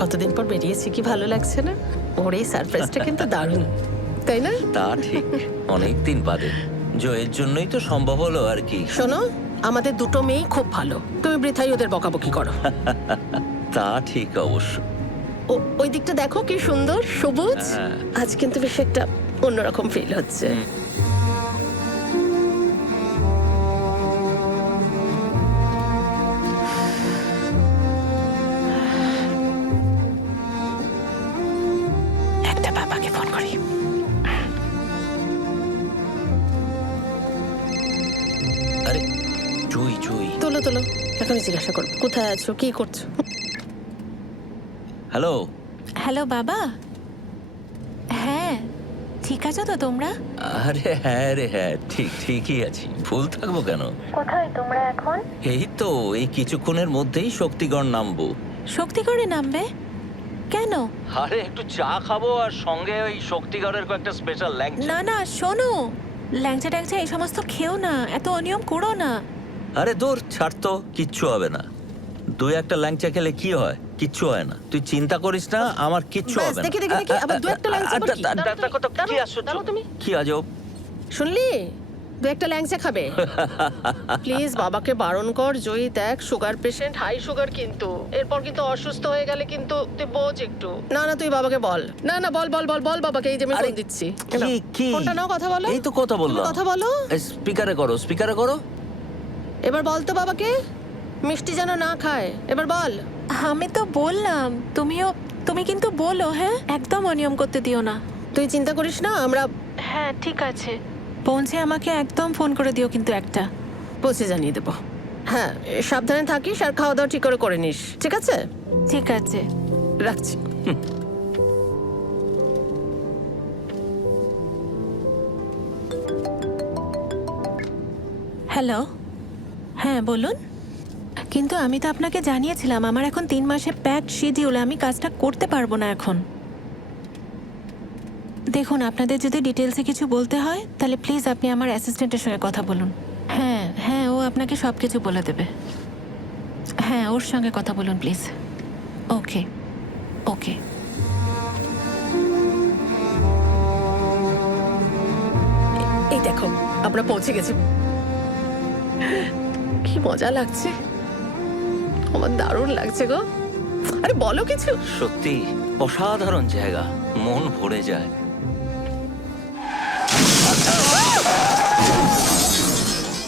কতদিন পর বেরিয়েছি, কি ভালো লাগছে না? ওর এই সারপ্রাইজটা কিন্তু দারুণ, তাই না? তা ঠিক, অনেক দিন বাদে জয়ের জন্যই তো সম্ভব হলো আর কি। শোনো, আমাদের দুটো মেয়েই খুব ভালো, তুমি বৃথাই ওদের বকাবকি করো। তা ঠিক অবশ্য। ওই দিকটা দেখো কি সুন্দর সবুজ। হ্যাঁ। আজ কিন্তু বেশ একটা অন্যরকম ফিল হচ্ছে। একটা বাবাকে ফোন করি। আরে জয় জয়, তোলো তোলো, এখনই জিজ্ঞাসা করবো কোথায় আছো, কি করছো। হ্যালো। হ্যালো বাবা। হ্যাঁ, ঠিক আছো তো তোমরা? আরে হ্যাঁ রে হ্যাঁ, ঠিকই আছি, ভুল থাকবো কেন? কোথায় তোমরা এখন? এই তো এই কিছুক্ষণের মধ্যেই শক্তিগড় নামবো। শক্তিগড়ে নামবে কেন? আরে একটু চা খাবো আর সঙ্গে ওই শক্তিগড়ের কয়েকটা স্পেশাল ল্যাংচা। না না শোনো, ল্যাংচা ট্যাংচা এই সমস্ত খেও না, এত অনিয়ম করো না। আরে দূর ছাড় তো, কিচ্ছু হবে না। দুই একটা ল্যাংচা খেলে কি হয়? কিচ্ছু হয় না, তুই চিন্তা করিস না, আমার কিচ্ছু ব্যাস, হবে না। দেখি দেখি দেখি, আবার দু একটা ল্যাংচা আবার কি? দেখো তো কি আশ্চর্য, তুমি কি আজব। শুনলি, দু একটা ল্যাংচা খাবে। প্লিজ বাবাকে বারণ কর। জয়ী দেখ, সুগার পেশেন্ট, হাই সুগার, কিন্তু এরপর কিন্তু অসুস্থ হয়ে গেলে কিন্তু তুই বোঝ একটু। না না, তুই বাবাকে বল। না না, বল বল বল বল বাবাকে, এই যে আমি আরে, ফোন দিচ্ছি। কি ফোনটা নাও, কথা বলো। এই তো কথা বললাম। তুমি কথা বলো। স্পিকারে করো। এবার বল তো বাবাকে, মিষ্টি যেন না খায়। এবার বল। আমি তো বললাম, তুমি কিন্তু বলো, হ্যাঁ একদম অনিয়ম করতে দিও না। তুই চিন্তা করিস না, আমরা হ্যাঁ ঠিক আছে, পৌঁছে আমাকে একদম ফোন করে দিও কিন্তু একটা। পৌঁছে জানিয়ে দেবো। হ্যাঁ, সাবধানে থাকিস আর খাওয়া দাওয়া ঠিক করে নিস, ঠিক আছে? ঠিক আছে। রাখছি। হ্যালো, হ্যাঁ বলুন। কিন্তু আমি তো আপনাকে জানিয়েছিলাম আমার এখন 3 মাসে প্যাকড শিডিউল, আমি কাজটা করতে পারবো না এখন। দেখুন, আপনাদের যদি ডিটেলসে কিছু বলতে হয় তাহলে প্লিজ আপনি আমার অ্যাসিস্ট্যান্টের সঙ্গে কথা বলুন। হ্যাঁ হ্যাঁ, ও আপনাকে সব কিছু বলে দেবে। হ্যাঁ, ওর সঙ্গে কথা বলুন প্লিজ। ওকে ওকে। এই দেখো, আমরা পৌঁছে গেছি। কি মজা লাগছে, আমার দারুণ লাগছে গো। আরে বলো কিছু। সত্যি অসাধারণ জায়গা, মন ভরে যায়।